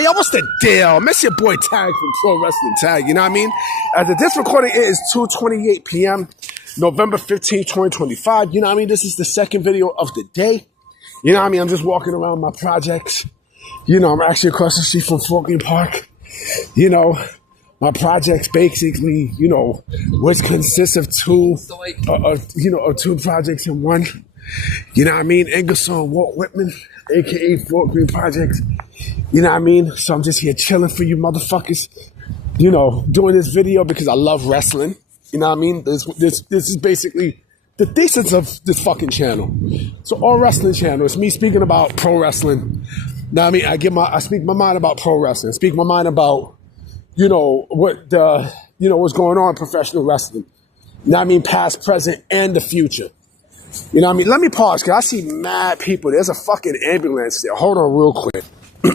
Hey, yo, what's the deal? Miss your boy Tag from Pro Wrestling Tag, you know what I mean? This recording is 2:28 p.m., November 15, 2025. You know what I mean? This is the second video of the day. You know what I mean? I'm just walking around my projects. You know, I'm actually across the street from Fort Greene Park. You know, my projects basically, you know, which consists of two projects in one. You know what I mean? Ingersoll and Walt Whitman, a.k.a. Fort Greene Projects. You know what I mean? So I'm just here chilling for you motherfuckers. You know, doing this video because I love wrestling. You know what I mean? This is basically the thesis of this fucking channel. So all wrestling channel, it's me speaking about pro wrestling. Now I mean, I speak my mind about pro wrestling. I speak my mind about, you know, what's going on in professional wrestling. You know what I mean? Past, present, and the future. You know what I mean? Let me pause, because I see mad people. There's a fucking ambulance there. Hold on real quick.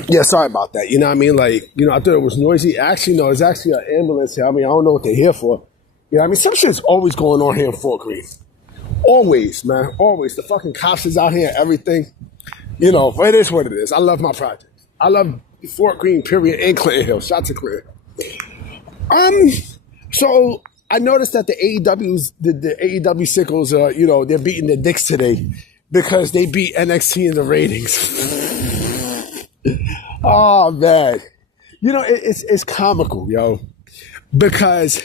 Yeah, sorry about that. You know what I mean? Like, you know, I thought it was noisy. Actually, no, it's actually an ambulance here. I mean, I don't know what they're here for. You know what I mean? Some shit's always going on here in Fort Greene. Always, man. Always. The fucking cops is out here and everything. You know, but it is what it is. I love my project. I love Fort Greene, period, and Clinton Hill. Shout to Clinton. So I noticed that the AEW Sickos, you know, they're beating their dicks today because they beat NXT in the ratings. Oh, man. You know, it's comical, yo. Because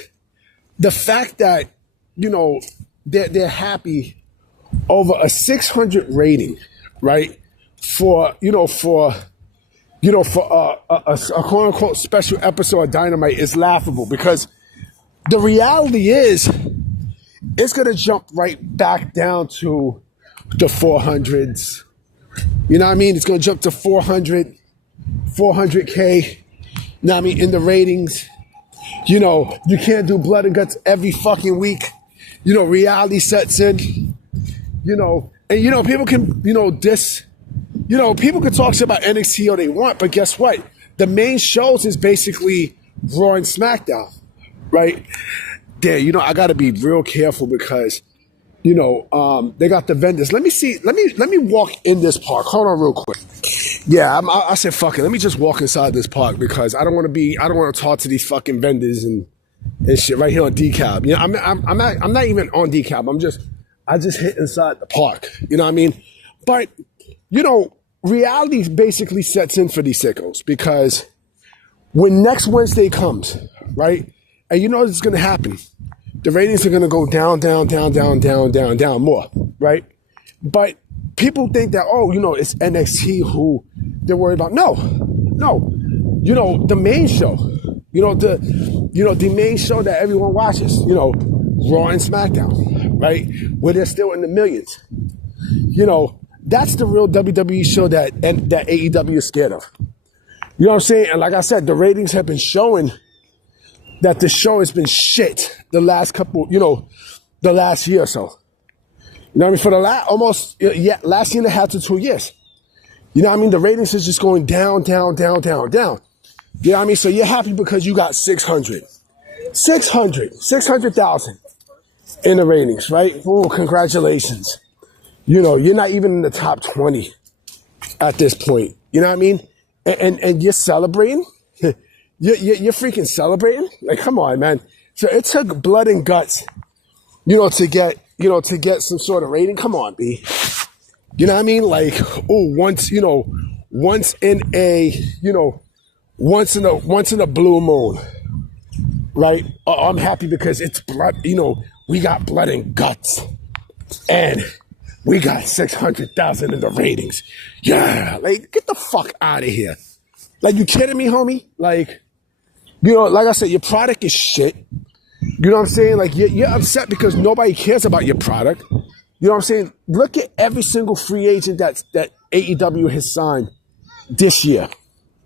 the fact that, you know, they're happy over a 600 rating, right? For a quote-unquote special episode of Dynamite is laughable, because the reality is it's going to jump right back down to the 400s. You know what I mean? It's going to jump to 400K, you know what I mean, in the ratings. You know, you can't do blood and guts every fucking week. You know, reality sets in. You know, and, you know, people can, you know, people can talk shit about NXT all they want, but guess what? The main shows is basically Raw and SmackDown, right? There, you know, I got to be real careful because, you know, they got the vendors. Let me walk in this park. Hold on real quick. Yeah, I said, fuck it. Let me just walk inside this park because I don't want to talk to these fucking vendors and shit right here on DeKalb. You know, I'm not even on DeKalb. I just hit inside the park. You know what I mean? But, you know, reality basically sets in for these sickos, because when next Wednesday comes, right? And you know what's going to happen. The ratings are going to go down more, right? But people think that, oh, you know, it's NXT who they're worried about. No. You know, the main show, the main show that everyone watches, you know, Raw and SmackDown, right? Where they're still in the millions. You know, that's the real WWE show that AEW is scared of. You know what I'm saying? And like I said, the ratings have been showing that the show has been shit the last year or so. You know what I mean? For the last year and a half to 2 years. You know what I mean? The ratings is just going down. You know what I mean? So you're happy because you got 600,000 in the ratings, right? Oh, congratulations. You know, you're not even in the top 20 at this point. You know what I mean? And you're celebrating? You're freaking celebrating? Like, come on, man. So it took blood and guts, you know, to get some sort of rating. Come on, B. You know what I mean? Like, once in a blue moon, right? I'm happy because it's blood, you know, we got blood and guts. And we got 600,000 in the ratings. Yeah, like, get the fuck out of here. Like, you kidding me, homie? Like, you know, like I said, your product is shit. You know what I'm saying? Like, you're upset because nobody cares about your product. You know what I'm saying? Look at every single free agent that AEW has signed this year,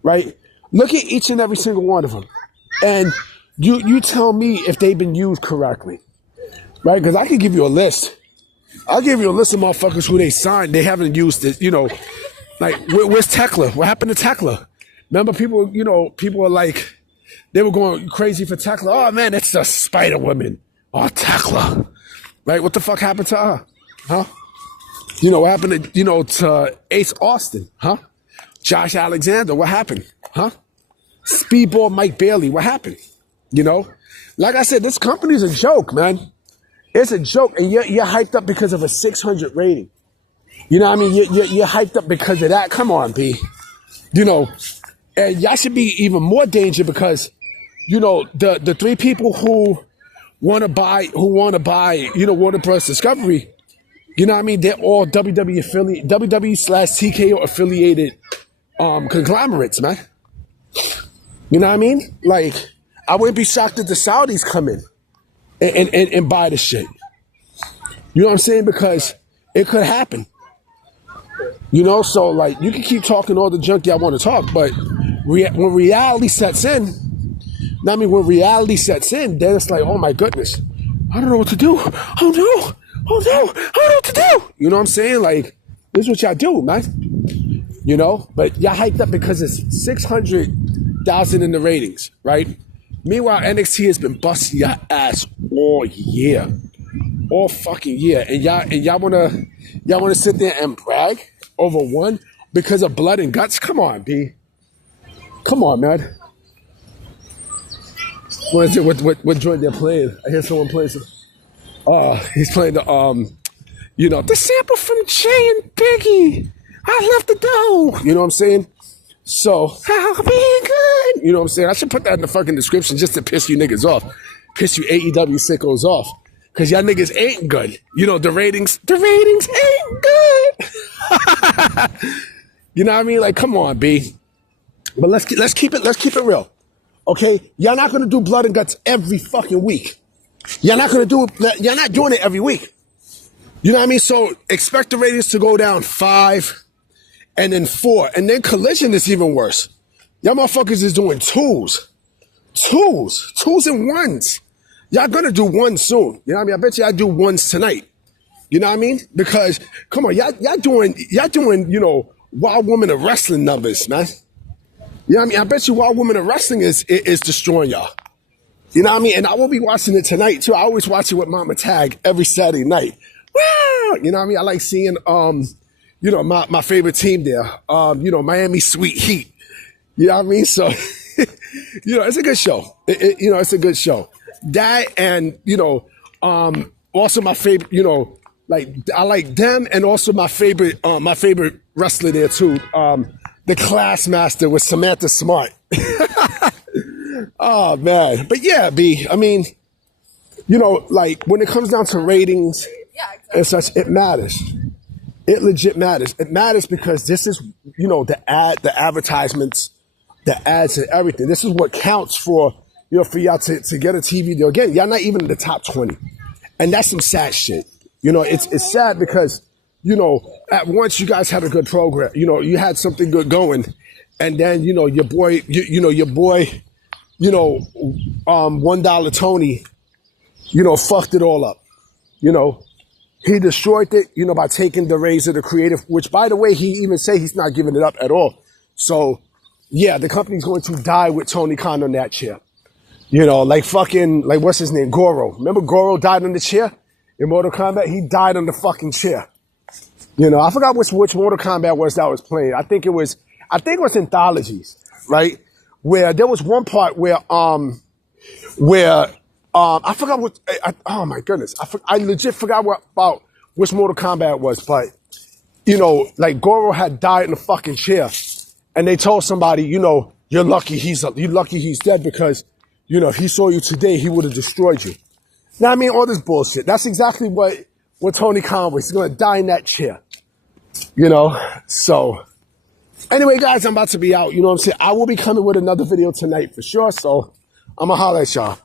right? Look at each and every single one of them. And you tell me if they've been used correctly, right? Because I can give you a list. I'll give you a list of motherfuckers who they signed. They haven't used it, you know. Like, where's Tekla? What happened to Tekla? Remember, people are like, they were going crazy for Tekla. Oh, man, it's the Spider Woman. Oh, Tekla. Right? What the fuck happened to her? Huh? You know, what happened to Ace Austin? Huh? Josh Alexander, what happened? Huh? Speedball Mike Bailey. What happened? You know? Like I said, this company's a joke, man. It's a joke. And you're hyped up because of a 600 rating. You know what I mean? You're hyped up because of that. Come on, B. You know, and y'all should be even more danger because, you know, the three people who want to buy, you know, Warner Bros. Discovery, you know what I mean? They're all WWE/TKO affiliated conglomerates, man. You know what I mean? Like, I wouldn't be shocked if the Saudis come in and buy the shit. You know what I'm saying? Because it could happen. You know, so like you can keep talking all the junk y'all want to talk, but when reality sets in, then it's like, oh my goodness, I don't know what to do. Oh no, I don't know what to do. You know what I'm saying? Like, this is what y'all do, man. You know, but y'all hyped up because it's 600,000 in the ratings, right? Meanwhile, NXT has been busting your ass all year, all fucking year, and y'all wanna sit there and brag over one because of blood and guts? Come on, B. Come on, man. What is it? What joint they're playing? I hear someone playing some. He's playing the you know, the sample from Jay and Biggie. I love the dough. You know what I'm saying? So, I'll be good. You know what I'm saying? I should put that in the fucking description just to piss you niggas off. Piss you AEW sickos off. Because y'all niggas ain't good. You know, the ratings ain't good. You know what I mean? Like, come on, B. But let's keep it real. Okay? Y'all not gonna do blood and guts every fucking week. Y'all not doing it every week. You know what I mean? So expect the ratings to go down 5 and then 4. And then Collision is even worse. Y'all motherfuckers is doing twos and ones. Y'all gonna do one soon. You know what I mean? I bet y'all do ones tonight. You know what I mean? Because, come on, y'all doing, you know, Wild Woman of Wrestling numbers, man. You know what I mean? I bet you Wild Woman of Wrestling is destroying y'all. You know what I mean? And I will be watching it tonight, too. I always watch it with Mama Tag every Saturday night. Wow! You know what I mean? I like seeing, you know, my favorite team there. You know, Miami Sweet Heat. You know what I mean? So, you know, it's a good show. You know, it's a good show. That and, you know, also my favorite, you know, like, I like them and also my favorite wrestler there, too. The Classmaster with Samantha Smart. Oh, man. But yeah, B, I mean, you know, like when it comes down to ratings and such, it matters. It legit matters. It matters because this is, you know, the advertisements, the ads and everything. This is what counts for, you know, for y'all to get a TV deal. Again, y'all not even in the top 20. And that's some sad shit. You know, it's sad because, you know, at once you guys had a good program. You know, you had something good going. And then, you know, your boy, $1 Tony, you know, fucked it all up. You know, he destroyed it, you know, by taking the razor, the creative, which, by the way, he even say he's not giving it up at all. So, yeah, the company's going to die with Tony Khan on that chair. You know, like fucking, like what's his name? Goro. Remember Goro died on the chair in Mortal Kombat? He died on the fucking chair. You know, I forgot which Mortal Kombat was that was playing. I think it was Anthologies, right? Where there was one part where I forgot what, oh my goodness. I legit forgot about which Mortal Kombat it was, but, you know, like Goro had died in the fucking chair. And they told somebody, you know, you're lucky he's dead because, you know, if he saw you today, he would have destroyed you. Now, I mean, all this bullshit. That's exactly what Tony Khan was. He's going to die in that chair. You know? So, anyway, guys, I'm about to be out. You know what I'm saying? I will be coming with another video tonight for sure. So, I'm going to holler at y'all.